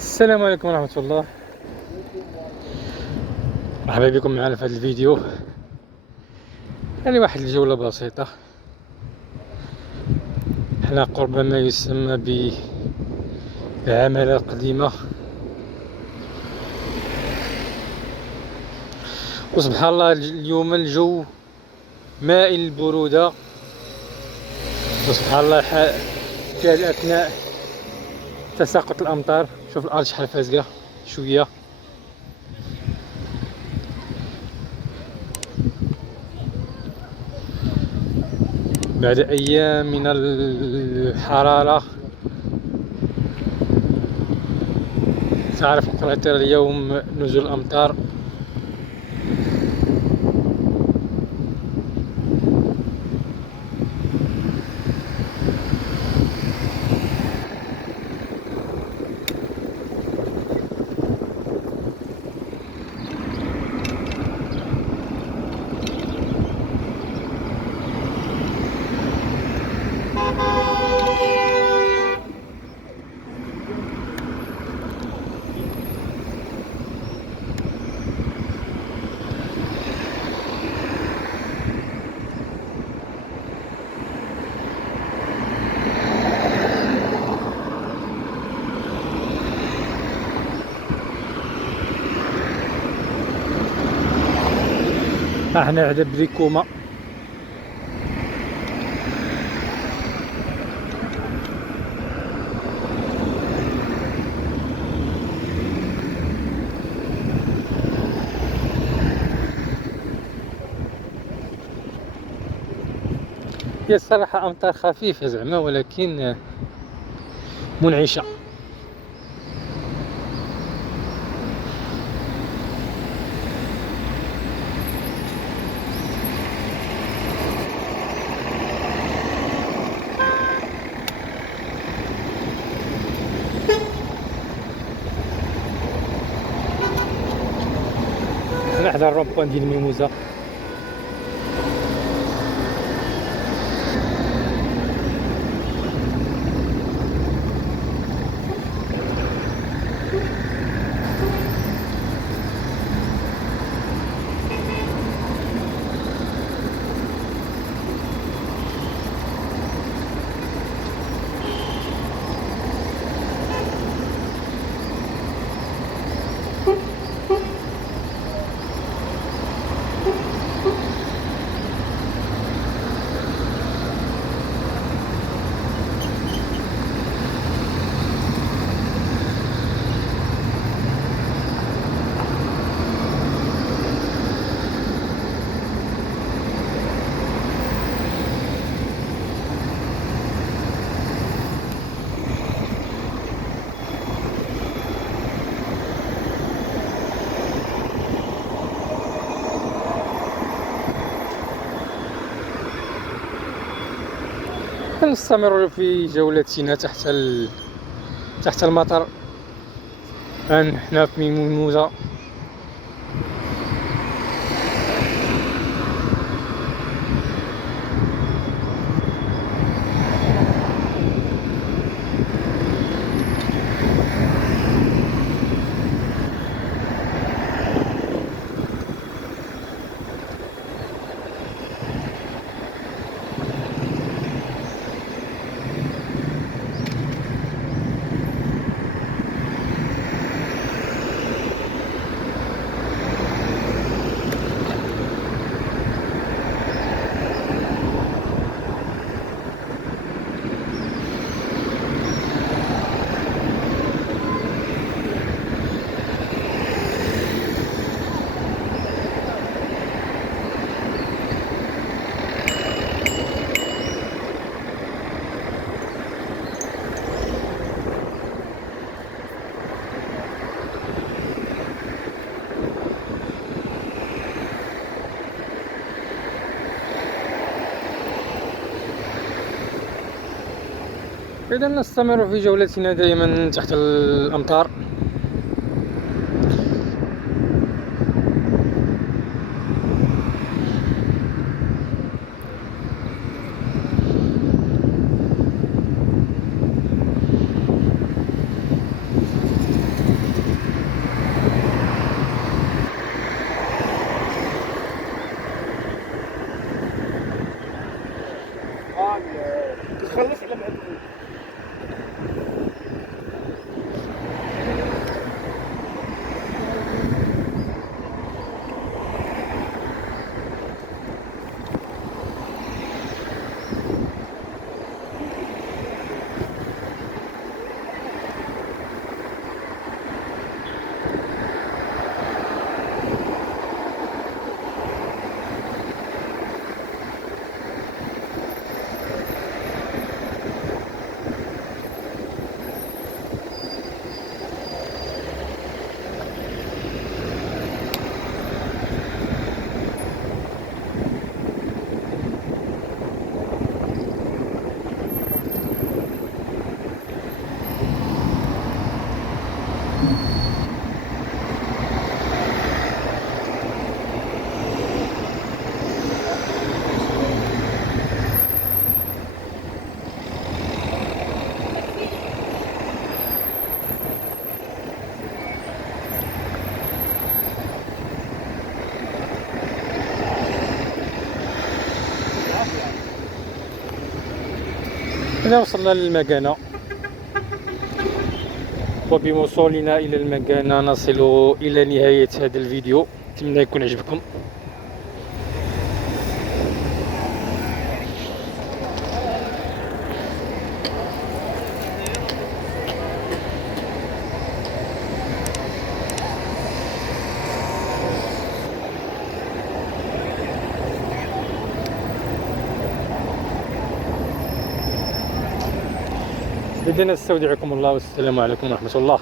السلام عليكم ورحمة الله. مرحبا بكم معنا في هذا الفيديو. يعني واحد الجولة بسيطة. حنا قرب ما يسمى بالعمالة القديمة، وسبحان الله اليوم الجو مائل البرودة، وسبحان الله في أثناء تساقط الأمطار. شوف الأرض شحال فازقة شوية. بعد أيام من الحرارة تعرف مقرر اليوم نزول الأمطار. احنا على بريكوما. هي الصراحة أمطار خفيفة زعما، ولكن منعشة. حنا حدا الرومبوان ديال ميموزة. نستمر في جولتنا تحت المطر. الآن حنا في ميموزة. إذا نستمر في جولتنا دائما تحت الأمطار. هنا وصلنا للمكانة، وبوصولنا إلى المكانة نصل إلى نهاية هذا الفيديو. أتمنى يكون عجبكم. إذن استودعكم الله والسلام عليكم ورحمة الله.